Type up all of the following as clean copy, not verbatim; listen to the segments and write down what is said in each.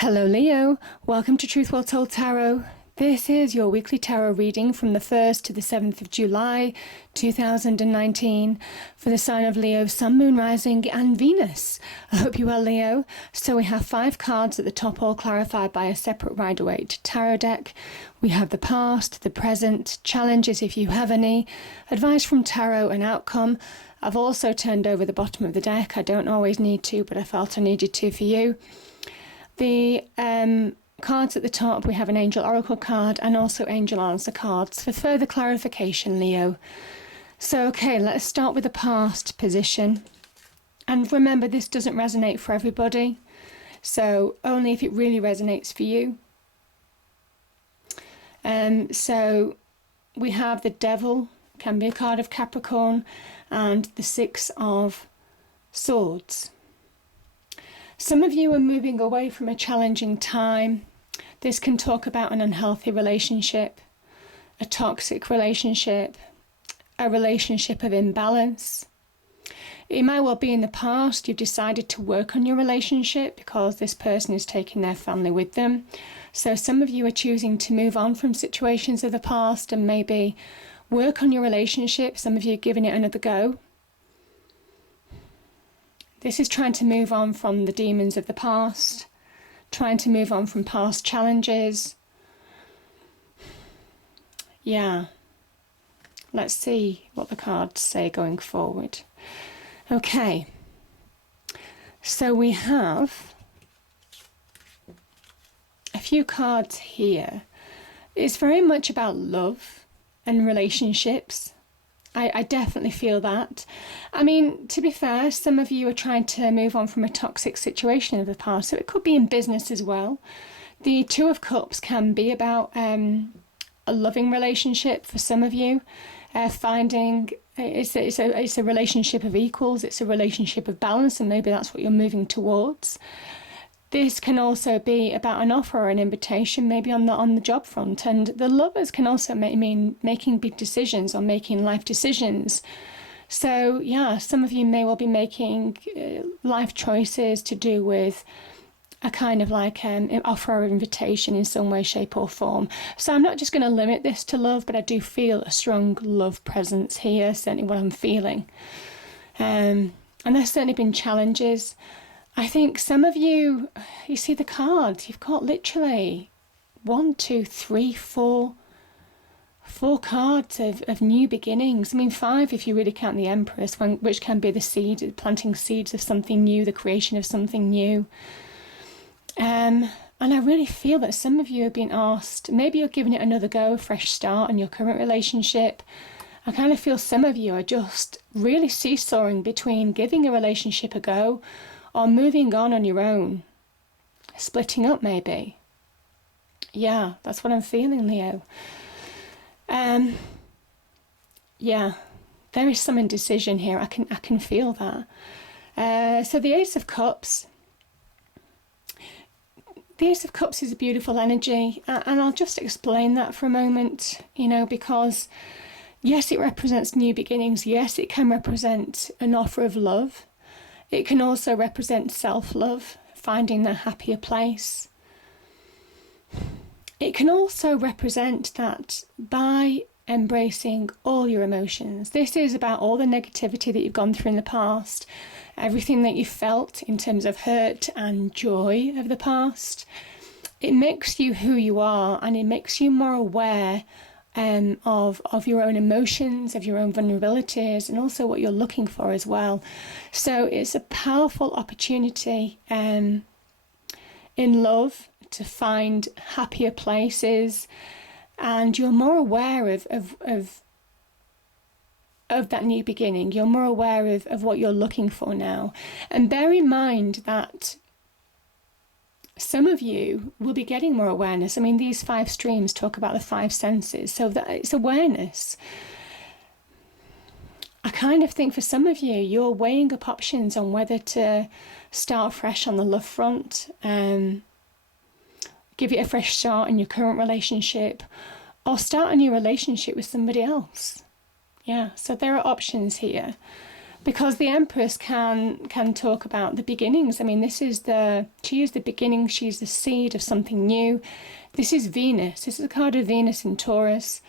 Hello Leo, welcome to Truth Well Told Tarot. This is your weekly tarot reading from the 1st to the 7th of July 2019 for the sign of Leo, Sun, Moon, Rising and Venus. I hope you are Leo. So we have 5 cards at the top, all clarified by a separate Rider-Waite tarot deck. We have the past, the present, challenges if you have any, advice from tarot and outcome. I've also turned over the bottom of the deck. I don't always need to, but I felt I needed to for you. The cards at the top, we have an Angel Oracle card and also Angel Answer cards for further clarification, Leo. So, okay, let's start with the past position. And remember, this doesn't resonate for everybody. So, only if it really resonates for you. So, we have the Devil, can be a card of Capricorn, and the 6 of Swords. Some of you are moving away from a challenging time. This can talk about an unhealthy relationship, a toxic relationship, a relationship of imbalance. It might well be in the past you've decided to work on your relationship because this person is taking their family with them. So some of you are choosing to move on from situations of the past and maybe work on your relationship. Some of you are giving it another go. This is trying to move on from the demons of the past, trying to move on from past challenges. Yeah. Let's see what the cards say going forward. Okay. So we have a few cards here. It's very much about love and relationships. I definitely feel that. I mean, to be fair, some of you are trying to move on from a toxic situation of the past, so it could be in business as well. The 2 of Cups can be about a loving relationship for some of you. Finding it's a relationship of equals, it's a relationship of balance, and maybe that's what you're moving towards. This can also be about an offer or an invitation, maybe on the job front. And the lovers can also mean making big decisions or making life decisions. So, yeah, some of you may well be making life choices to do with a kind of like an offer or invitation in some way, shape or form. So I'm not just going to limit this to love, but I do feel a strong love presence here, certainly what I'm feeling. And there's certainly been challenges. I think some of you, you see the cards, you've got literally 1, 2, 3, 4 cards of new beginnings. I mean 5 if you really count the Empress, which can be the seed, planting seeds of something new, the creation of something new. And I really feel that some of you have been asked, maybe you're giving it another go, a fresh start in your current relationship. I kind of feel some of you are just really seesawing between giving a relationship a go or moving on your own, splitting up maybe. Yeah, that's what I'm feeling, Leo. Yeah, there is some indecision here. I can feel that. So the Ace of Cups. The Ace of Cups is a beautiful energy, and I'll just explain that for a moment, because yes, it represents new beginnings. Yes, it can represent an offer of love. It can also represent self-love, finding that happier place. It can also represent that by embracing all your emotions. This is about all the negativity that you've gone through in the past, everything that you felt in terms of hurt and joy of the past. It makes you who you are, and it makes you more aware of your own emotions, of your own vulnerabilities, and also what you're looking for as well. So it's a powerful opportunity in love to find happier places, and you're more aware of that new beginning. You're more aware of what you're looking for now. And bear in mind that some of you will be getting more awareness. I mean, these 5 streams talk about the 5 senses, so that it's awareness. I kind of think for some of you, you're weighing up options on whether to start fresh on the love front, give it a fresh start in your current relationship, or start a new relationship with somebody else. Yeah, so there are options here. because the Empress can talk about the beginnings. I mean, she is the beginning, she's the seed of something new. This is Venus. This is a card of Venus in Taurus.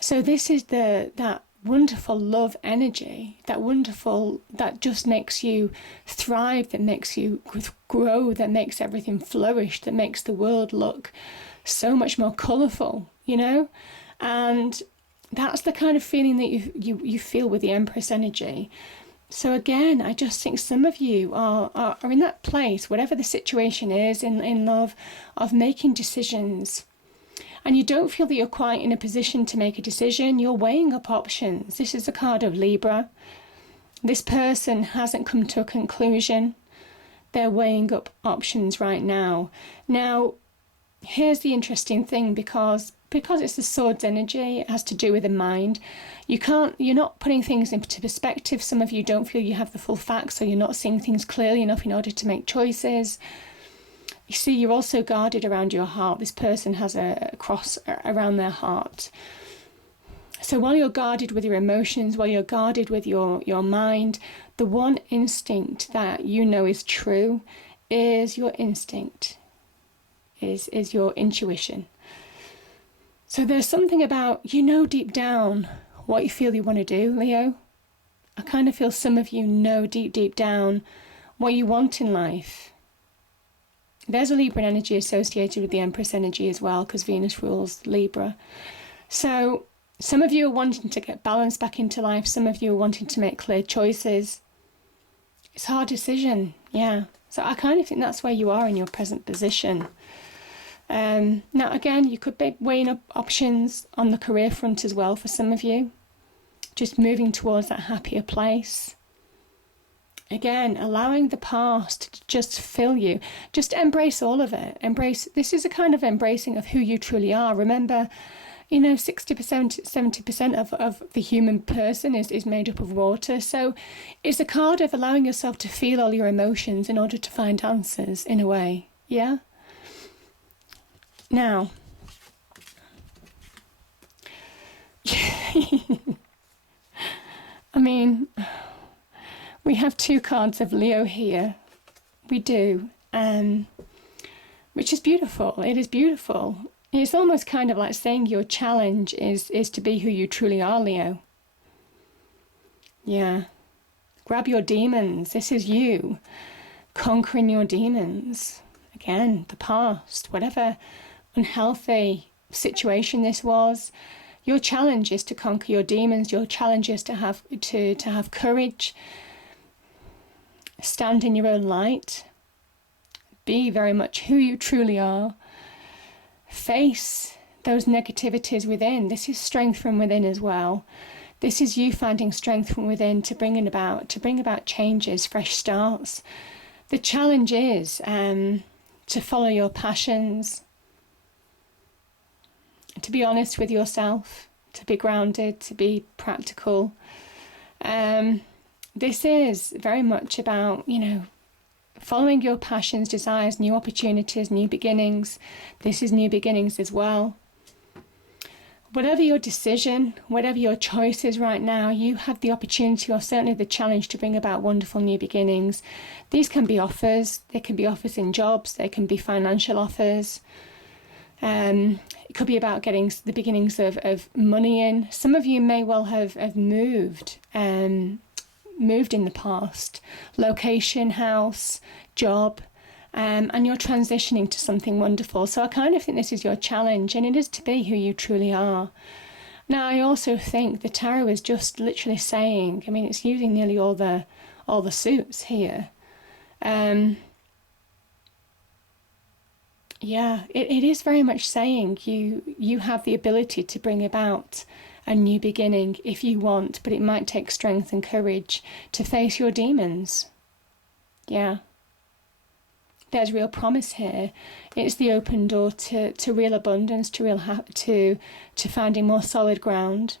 So this is that wonderful love energy, that just makes you thrive, that makes you grow, that makes everything flourish, that makes the world look so much more colourful, you know? And that's the kind of feeling that you feel with the Empress energy. So again, I just think some of you are in that place, whatever the situation is in love, of making decisions. And you don't feel that you're quite in a position to make a decision. You're weighing up options. This is a card of Libra. This person hasn't come to a conclusion. They're weighing up options right now. Now, here's the interesting thing, because it's the Swords energy, it has to do with the mind. You're not putting things into perspective. Some of you don't feel you have the full facts, or you're not seeing things clearly enough in order to make choices. You see, you're also guarded around your heart. This person has a cross around their heart. So while you're guarded with your emotions, while you're guarded with your mind, the one instinct that you know is true is your instinct, is your intuition. So there's something about, deep down what you feel you want to do, Leo. I kind of feel some of you know deep down what you want in life. There's a Libra energy associated with the Empress energy as well, because Venus rules Libra. So some of you are wanting to get balance back into life. Some of you are wanting to make clear choices. It's a hard decision, yeah. So I kind of think that's where you are in your present position. Now, again, you could be weighing up options on the career front as well for some of you. Just moving towards that happier place. Again, allowing the past to just fill you. Just embrace all of it. This is a kind of embracing of who you truly are. Remember, 60%, 70% of the human person is made up of water. So it's a card of allowing yourself to feel all your emotions in order to find answers, in a way. Yeah? Now, I mean, we have two cards of Leo here. We do. Which is beautiful. It is beautiful. It's almost kind of like saying your challenge is to be who you truly are, Leo. Yeah. Grab your demons. This is you conquering your demons. Again, the past, whatever unhealthy situation this was. Your challenge is to conquer your demons. Your challenge is to have courage. Stand in your own light. Be very much who you truly are. Face those negativities within. This is strength from within as well. This is you finding strength from within to bring about changes, fresh starts. The challenge is to follow your passions, to be honest with yourself, to be grounded, to be practical. This is very much about, following your passions, desires, new opportunities, new beginnings. This is new beginnings as well. Whatever your decision, whatever your choice is right now, you have the opportunity, or certainly the challenge, to bring about wonderful new beginnings. These can be offers. They can be offers in jobs. They can be financial offers. It could be about getting the beginnings of money in. Some of you may well have moved in the past. Location, house, job. And you're transitioning to something wonderful. So I kind of think this is your challenge, and it is to be who you truly are. Now, I also think the tarot is just literally saying, it's using nearly all the suits here. Yeah, it is very much saying you have the ability to bring about a new beginning if you want, but it might take strength and courage to face your demons. Yeah. There's real promise here. It's the open door to real abundance, to finding more solid ground,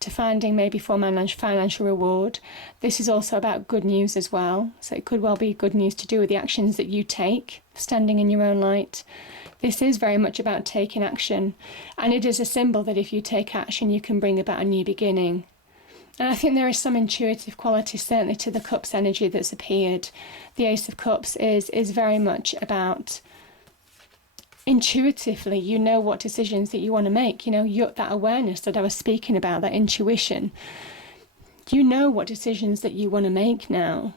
to finding maybe financial reward. This is also about good news as well. So it could well be good news to do with the actions that you take, standing in your own light. This is very much about taking action. And it is a symbol that if you take action, you can bring about a new beginning. And I think there is some intuitive quality certainly to the Cups energy that's appeared. The Ace of Cups is very much about intuitively, you know what decisions that you want to make. You know, that awareness that I was speaking about, that intuition. You know what decisions that you want to make now.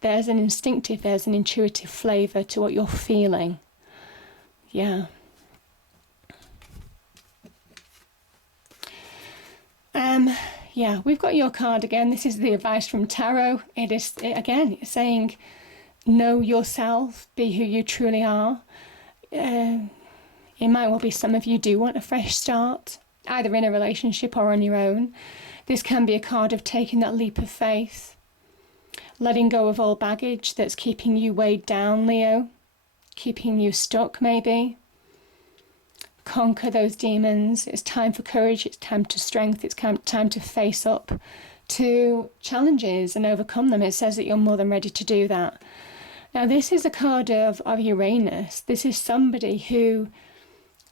There's an instinctive, there's an intuitive flavour to what you're feeling. Yeah. Yeah, we've got your card again. This is the advice from Tarot. It's saying, know yourself, be who you truly are. It might well be some of you do want a fresh start, either in a relationship or on your own. This can be a card of taking that leap of faith, letting go of all baggage that's keeping you weighed down, Leo, keeping you stuck maybe. Conquer those demons. It's time for courage, it's time to strength, it's time to face up to challenges and overcome them. It says that you're more than ready to do that. Now this is a card of Uranus. This is somebody who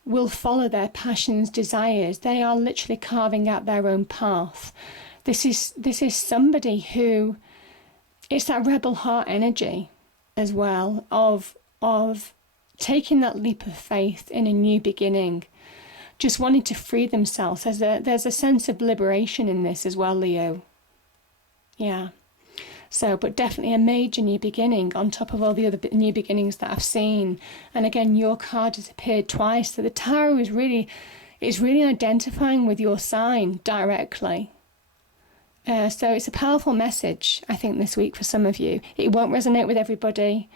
will follow their passions, desires. They are literally carving out their own path. This is somebody who, it's that rebel heart energy as well of taking that leap of faith in a new beginning, just wanting to free themselves. There's a sense of liberation in this as well, Leo. Yeah. So, but definitely a major new beginning on top of all the other new beginnings that I've seen. And again, your card has appeared twice. So the tarot is really identifying with your sign directly. So it's a powerful message, I think, this week for some of you. It won't resonate with everybody.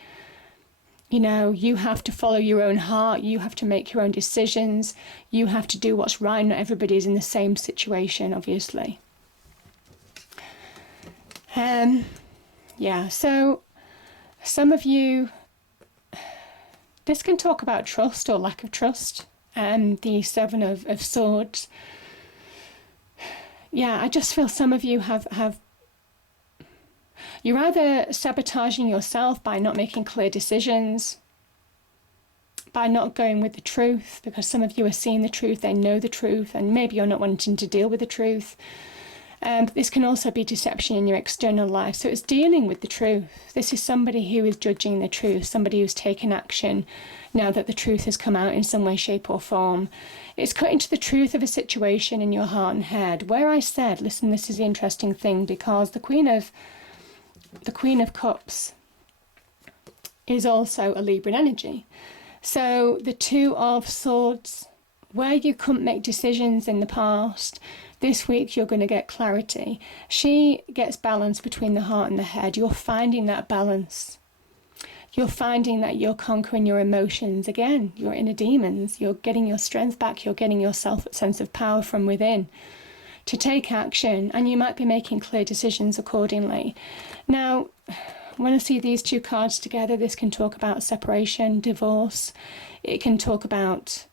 You know, you have to follow your own heart. You have to make your own decisions. You have to do what's right. Not everybody is in the same situation, obviously. Yeah, so some of you, this can talk about trust or lack of trust. The Seven of Swords. Yeah, I just feel some of you have you're either sabotaging yourself by not making clear decisions, by not going with the truth, because some of you are seeing the truth, they know the truth, and maybe you're not wanting to deal with the truth. But this can also be deception in your external life. So it's dealing with the truth. This is somebody who is judging the truth, somebody who's taken action now that the truth has come out in some way, shape or form. It's cutting to the truth of a situation in your heart and head. Where I said, listen, this is the interesting thing, because the Queen of Cups is also a Libran energy. So the Two of Swords, where you couldn't make decisions in the past, this week you're going to get clarity. She gets balance between the heart and the head. You're finding that balance. You're finding that you're conquering your emotions. Again, your inner demons. You're getting your strength back. You're getting your sense of power from within to take action, and you might be making clear decisions accordingly. Now, when I see these two cards together, this can talk about separation, divorce. It can talk about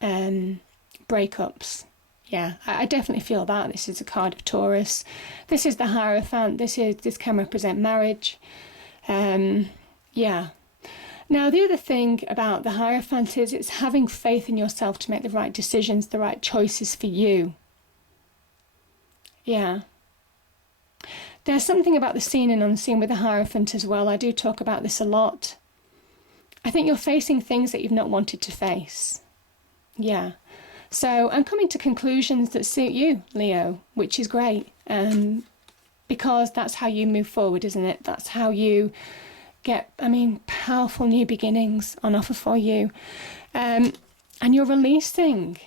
breakups. Yeah, I definitely feel that. This is a card of Taurus. This is the Hierophant. This can represent marriage. Yeah. Now, the other thing about the Hierophant is it's having faith in yourself to make the right decisions, the right choices for you. Yeah. There's something about the seen and unseen with the Hierophant as well. I do talk about this a lot. I think you're facing things that you've not wanted to face. Yeah. So I'm coming to conclusions that suit you, Leo, which is great. Because that's how you move forward, isn't it? That's how you get, powerful new beginnings on offer for you. And you're releasing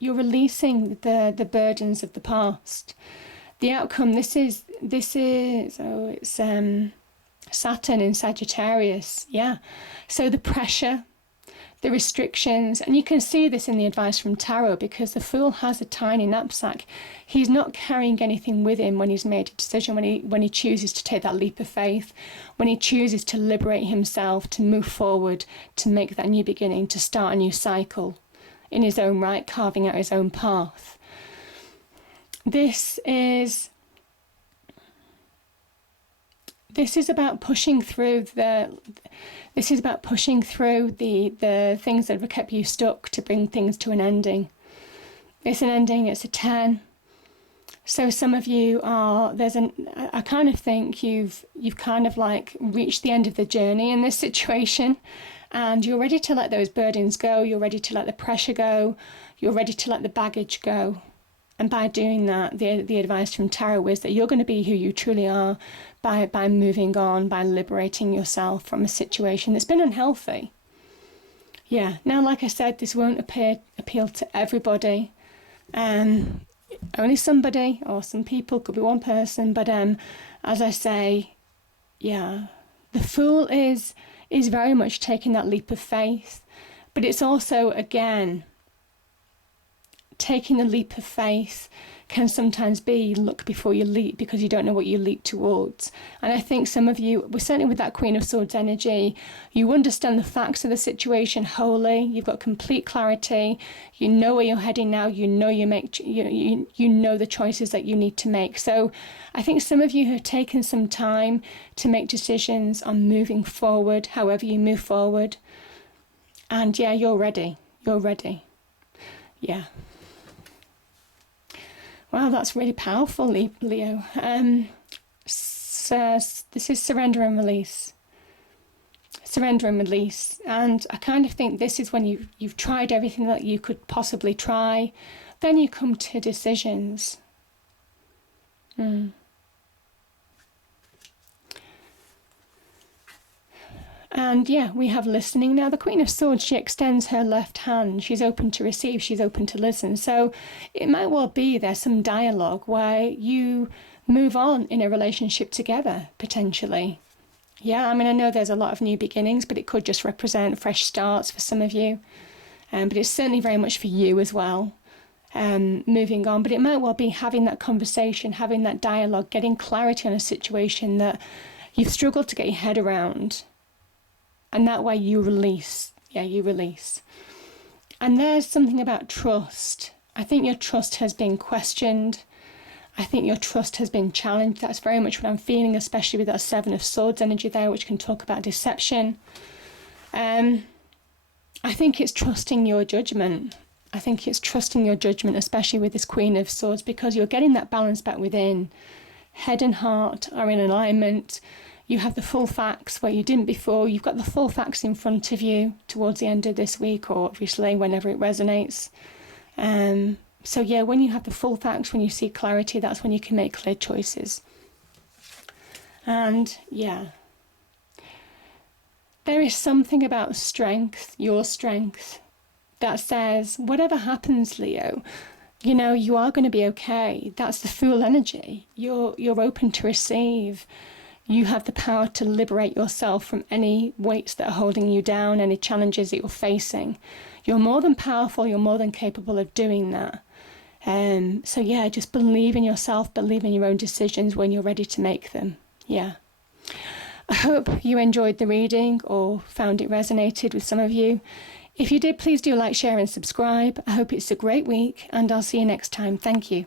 the burdens of the past. The outcome, it's Saturn in Sagittarius, yeah. So the pressure, the restrictions, and you can see this in the advice from Tarot, because the Fool has a tiny knapsack. He's not carrying anything with him when he's made a decision, when he chooses to take that leap of faith, when he chooses to liberate himself, to move forward, to make that new beginning, to start a new cycle in his own right, carving out his own path. This is about pushing through the things that have kept you stuck, to bring things to an ending. It's an ending, it's a 10. So some of you are, I kind of think you've kind of like reached the end of the journey in this situation, and you're ready to let those burdens go. You're ready to let the pressure go. You're ready to let the baggage go. And by doing that, the advice from Tarot is that you're going to be who you truly are by moving on, by liberating yourself from a situation that's been unhealthy. Yeah. Now, like I said, this won't appeal to everybody. Only somebody or some people, could be one person. But as I say, yeah, the Fool is very much taking that leap of faith. But it's also, again, taking the leap of faith can sometimes be look before you leap, because you don't know what you leap towards. And I think some of you, certainly with that Queen of Swords energy, you understand the facts of the situation wholly. You've got complete clarity. You know where you're heading now. You know you know the choices that you need to make. So I think some of you have taken some time to make decisions on moving forward, however you move forward. And yeah, you're ready. You're ready. Yeah. Wow, that's really powerful, Leo. This is surrender and release. Surrender and release. And I kind of think this is when you've tried everything that you could possibly try. Then you come to decisions. And yeah, we have listening. Now, the Queen of Swords, she extends her left hand. She's open to receive. She's open to listen. So it might well be there's some dialogue where you move on in a relationship together, potentially. Yeah, I mean, I know there's a lot of new beginnings, but it could just represent fresh starts for some of you. But it's certainly very much for you as well, moving on. But it might well be having that conversation, having that dialogue, getting clarity on a situation that you've struggled to get your head around. And that way you release. Yeah, you release. And there's something about trust. I think your trust has been questioned. I think your trust has been challenged. That's very much what I'm feeling, especially with that Seven of Swords energy there, which can talk about deception. I think it's trusting your judgment. I think it's trusting your judgment, especially with this Queen of Swords, because you're getting that balance back within. Head and heart are in alignment. You have the full facts where you didn't before. You've got the full facts in front of you towards the end of this week, or obviously whenever it resonates. So yeah, when you have the full facts, when you see clarity, that's when you can make clear choices. And yeah, there is something about strength, your strength, that says whatever happens, Leo, you know, you are going to be okay. That's the Fool energy. You're open to receive. You have the power to liberate yourself from any weights that are holding you down, any challenges that you're facing. You're more than powerful. You're more than capable of doing that. So yeah, just believe in yourself, believe in your own decisions when you're ready to make them. Yeah. I hope you enjoyed the reading or found it resonated with some of you. If you did, please do like, share and subscribe. I hope it's a great week, and I'll see you next time. Thank you.